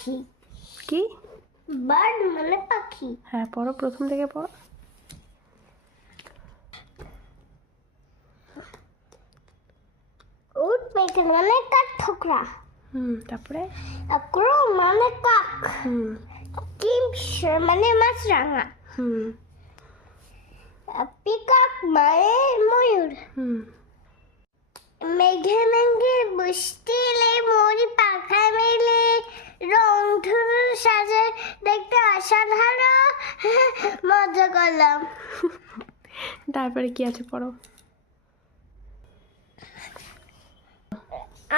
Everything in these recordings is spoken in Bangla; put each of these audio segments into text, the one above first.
পাখি। কি? বার্ড মানে পাখি। হ্যাঁ, পড়ো, প্রথম থেকে পড়ো। উট পেকে মানে কাঠ ঠোকরা। তারপরে? ক্রো মানে কাক। কিংফিশার মানে মাছরাঙা। পিকক মানে ময়ূর। মেঘে মেঘে বৃষ্টি এলে মরি পাখা মেলে রং ধনু সাজে দেখতে অসাধারণ মজা করলাম। তারপরে কি আছে পড়ো?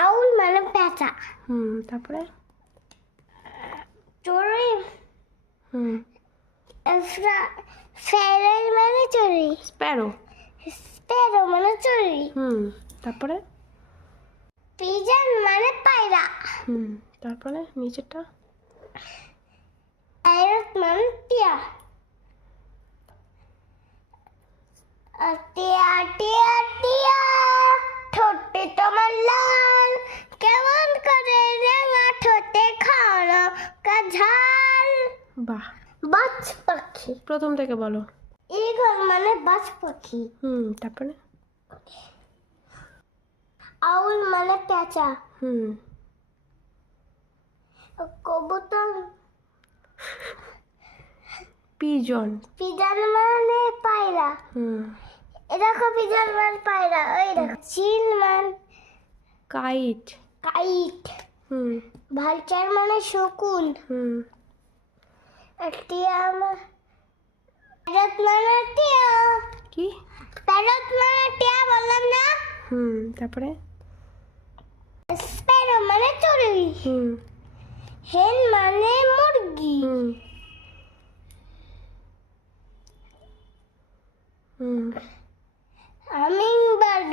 আউল মানে পেঁচা। তারপরে? চড়ুই ফেরাই মানে চড়ুই। স্প্যারো। স্প্যারো মানে চড়ুই। তারপরে? পিজন মানে পায়রা। তারপরে নিচেরটা? প্যারট মানে টিয়া। টিয়া টিয়া টিয়া ঠোঁটে তোমার লাল কেমন করে রাঙা ঠোঁটে খাওয়ানো কাঝাল। বাহ। বাজ পাখি। প্রথম থেকে বলো। ঈগল মানে বাজ পাখি। তারপরে? আউল মানে পেঁচা। কবুতর। পিজন। পিজন মানে পায়রা। দেখো পিজন মানে পায়রা। ওই দেখো চিল মানে কাইট। কাইট। ভালচার মানে শকুন। টিয়া প্যারট মানে টিয়া। কি? প্যারট মানে টিয়া বললাম না। তারপরে? স্প্যারো মানে চড়ুই। হেন মানে মুরগি। হামিংবার্ড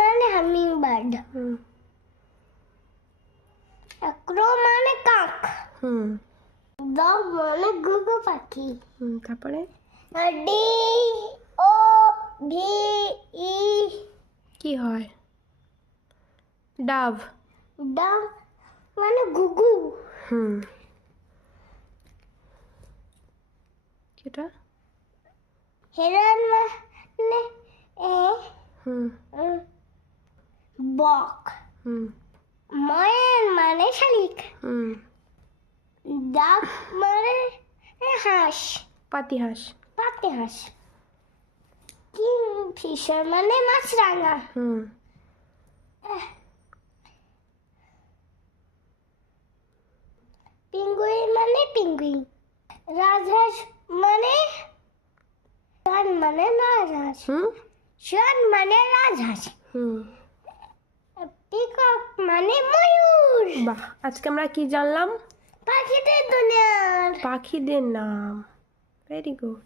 মানে হামিংবার্ড। ক্রো মানে কাক। ডগ মানে ঘুঘু পাখি। তারপরে? ডি ও ভি ই কি হয়? ডাভ। ডগ মানে ঘুঘু। কিটা? হেরন মানে বক। ময়ূর মানে শালিক। ডাক মানে হাঁস। পাতিহাঁস। পাতিহাঁস। কিংফিশার মানে মাছরাঙা। পেঙ্গুইন মানে পেঙ্গুইন। রাজহাঁস মানে রাজহাঁস। শন মানে রাজহাঁস। পিকক মানে ময়ূর। বাহ, আজকে আমরা কি জানলাম? পাখিদের দুনিয়ার। পাখিদের নাম। Very good.